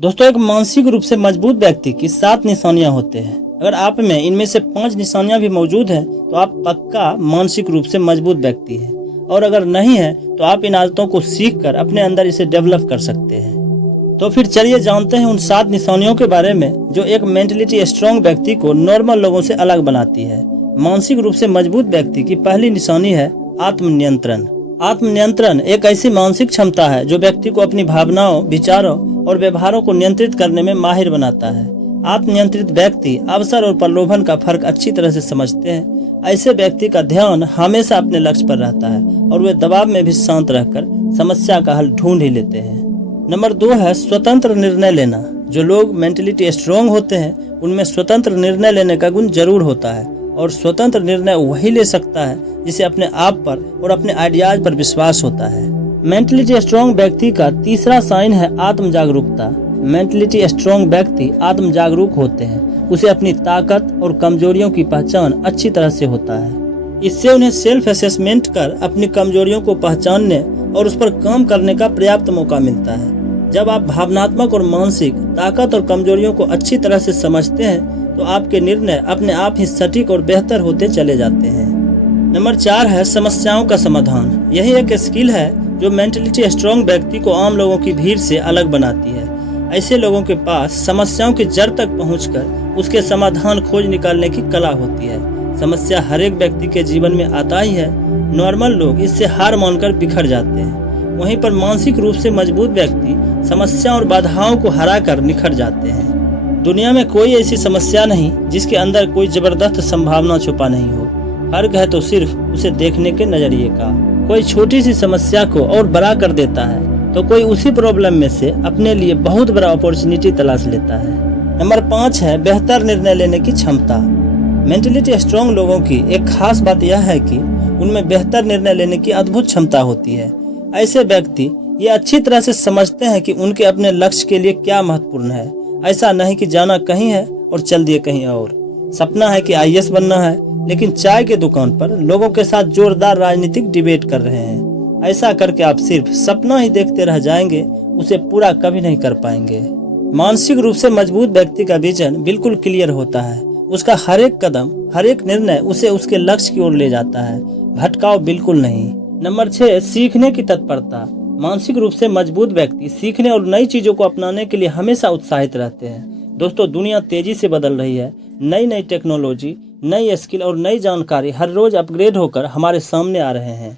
दोस्तों, एक मानसिक रूप से मजबूत व्यक्ति की 7 निशानियां होते हैं। अगर आप में इनमें से 5 निशानियां भी मौजूद हैं तो आप पक्का मानसिक रूप से मजबूत व्यक्ति हैं, और अगर नहीं है तो आप इन आदतों को सीखकर अपने अंदर इसे डेवलप कर सकते हैं। तो फिर चलिए जानते हैं उन 7 निशानियों के बारे में जो एक मेंटलिटी स्ट्रांग व्यक्ति को नॉर्मल लोगों से अलग बनाती है। मानसिक रूप से मजबूत व्यक्ति की पहली निशानी है आत्मनियंत्रण। आत्मनियंत्रण एक ऐसी मानसिक क्षमता है जो व्यक्ति को अपनी भावनाओं, विचारों और व्यवहारों को नियंत्रित करने में माहिर बनाता है। आत्मनियंत्रित व्यक्ति अवसर और प्रलोभन का फर्क अच्छी तरह से समझते हैं। ऐसे व्यक्ति का ध्यान हमेशा अपने लक्ष्य पर रहता है और वे दबाव में भी शांत रहकर समस्या का हल ढूंढ ही लेते हैं। नंबर 2 है स्वतंत्र निर्णय लेना। जो लोग मेंटलिटी स्ट्रांग होते हैं उनमें स्वतंत्र निर्णय लेने का गुण जरूर होता है, और स्वतंत्र निर्णय वही ले सकता है जिसे अपने आप पर और अपने आइडियाज पर विश्वास होता है। मेंटलिटी स्ट्रांग व्यक्ति का तीसरा साइन है आत्म जागरूकता। मेंटलिटी स्ट्रांग व्यक्ति आत्म जागरूक होते हैं। उसे अपनी ताकत और कमजोरियों की पहचान अच्छी तरह से होता है। इससे उन्हें सेल्फ असेसमेंट कर अपनी कमजोरियों को पहचानने और उस पर काम करने का पर्याप्त मौका मिलता है। जब आप भावनात्मक और मानसिक ताकत और कमजोरियों को अच्छी तरह से समझते हैं तो आपके निर्णय अपने आप ही सटीक और बेहतर होते चले जाते हैं। नंबर 4 है समस्याओं का समाधान। यही एक स्किल है जो मेंटलिटी स्ट्रांग व्यक्ति को आम लोगों की भीड़ से अलग बनाती है। ऐसे लोगों के पास समस्याओं की जड़ तक पहुंचकर उसके समाधान खोज निकालने की कला होती है। समस्या हर एक व्यक्ति के जीवन में आता ही है। नॉर्मल लोग इससे हार मानकर बिखर जाते हैं, वहीं पर मानसिक रूप से मजबूत व्यक्ति समस्या और बाधाओं को हरा कर निखर जाते हैं। दुनिया में कोई ऐसी समस्या नहीं जिसके अंदर कोई जबरदस्त संभावना छुपा नहीं हो। फर्क है तो सिर्फ उसे देखने के नजरिए का। कोई छोटी सी समस्या को और बड़ा कर देता है तो कोई उसी प्रॉब्लम में से अपने लिए बहुत बड़ा अपॉर्चुनिटी तलाश लेता है। नंबर 5 है बेहतर निर्णय लेने की क्षमता। मेंटलिटी स्ट्रांग लोगों की एक खास बात यह है कि उनमें बेहतर निर्णय लेने की अद्भुत क्षमता होती है। ऐसे व्यक्ति ये अच्छी तरह से समझते हैं कि उनके अपने लक्ष्य के लिए क्या महत्वपूर्ण है। ऐसा नहीं कि जाना कहीं है और चल दिए कहीं और। सपना है कि IAS बनना है, लेकिन चाय के दुकान पर लोगों के साथ जोरदार राजनीतिक डिबेट कर रहे हैं। ऐसा करके आप सिर्फ सपना ही देखते रह जाएंगे, उसे पूरा कभी नहीं कर पाएंगे। मानसिक रूप से मजबूत व्यक्ति का विजन बिल्कुल क्लियर होता है। उसका हर एक कदम, हर एक निर्णय उसे उसके लक्ष्य की ओर ले जाता है, भटकाव बिल्कुल नहीं। नंबर 6 सीखने की तत्परता। मानसिक रूप से मजबूत व्यक्ति सीखने और नई चीजों को अपनाने के लिए हमेशा उत्साहित रहते हैं। दोस्तों, दुनिया तेजी से बदल रही है। नई नई टेक्नोलॉजी, नई स्किल और नई जानकारी हर रोज अपग्रेड होकर हमारे सामने आ रहे हैं।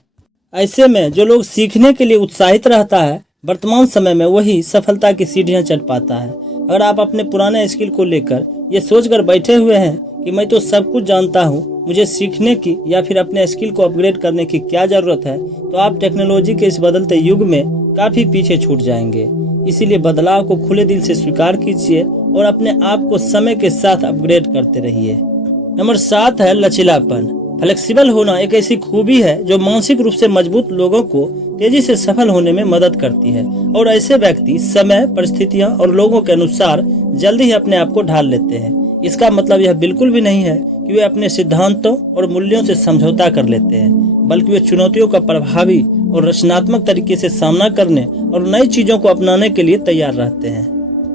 ऐसे में जो लोग सीखने के लिए उत्साहित रहता है, वर्तमान समय में वही सफलता की सीढ़ियां चढ़ पाता है। अगर आप अपने पुराने स्किल को लेकर ये सोचकर बैठे हुए हैं कि मैं तो सब कुछ जानता हूँ, मुझे सीखने की या फिर अपने स्किल को अपग्रेड करने की क्या जरूरत है, तो आप टेक्नोलॉजी के इस बदलते युग में काफी पीछे छूट जाएंगे। इसीलिए बदलाव को खुले दिल से स्वीकार कीजिए और अपने आप को समय के साथ अपग्रेड करते रहिए। नंबर 7 है लचीलापन। फ्लेक्सिबल होना एक ऐसी खूबी है जो मानसिक रूप से मजबूत लोगों को तेजी से सफल होने में मदद करती है, और ऐसे व्यक्ति समय, परिस्थितियां और लोगों के अनुसार जल्दी ही अपने आप को ढाल लेते हैं। इसका मतलब यह बिल्कुल भी नहीं है कि वे अपने सिद्धांतों और मूल्यों से समझौता कर लेते हैं, बल्कि वे चुनौतियों का प्रभावी और रचनात्मक तरीके से सामना करने और नई चीजों को अपनाने के लिए तैयार रहते हैं।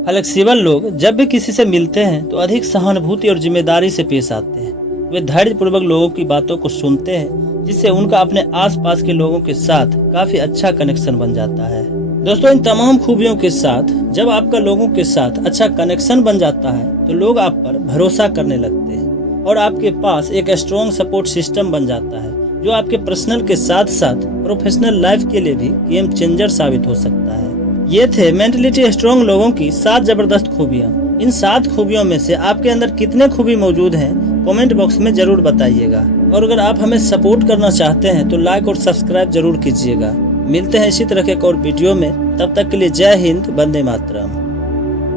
फ्लेक्सिबल लोग जब भी किसी से मिलते हैं तो अधिक सहानुभूति और जिम्मेदारी से पेश आते हैं। वे धैर्यपूर्वक लोगों की बातों को सुनते हैं, जिससे उनका अपने आसपास के लोगों के साथ काफी अच्छा कनेक्शन बन जाता है। दोस्तों, इन तमाम खूबियों के साथ जब आपका लोगों के साथ अच्छा कनेक्शन बन जाता है तो लोग आप पर भरोसा करने लगते हैं, और आपके पास एक स्ट्रॉन्ग सपोर्ट सिस्टम बन जाता है जो आपके पर्सनल के साथ साथ प्रोफेशनल लाइफ के लिए भी गेम चेंजर साबित हो सकता है। ये थे मेंटलिटी स्ट्रांग लोगों की 7 जबरदस्त खूबियाँ। इन 7 खूबियों में से आपके अंदर कितने खूबी मौजूद हैं, कमेंट बॉक्स में जरूर बताइएगा। और अगर आप हमें सपोर्ट करना चाहते हैं तो लाइक और सब्सक्राइब जरूर कीजिएगा। मिलते हैं इसी तरह के एक और वीडियो में। तब तक के लिए जय हिंद, वंदे मातरम।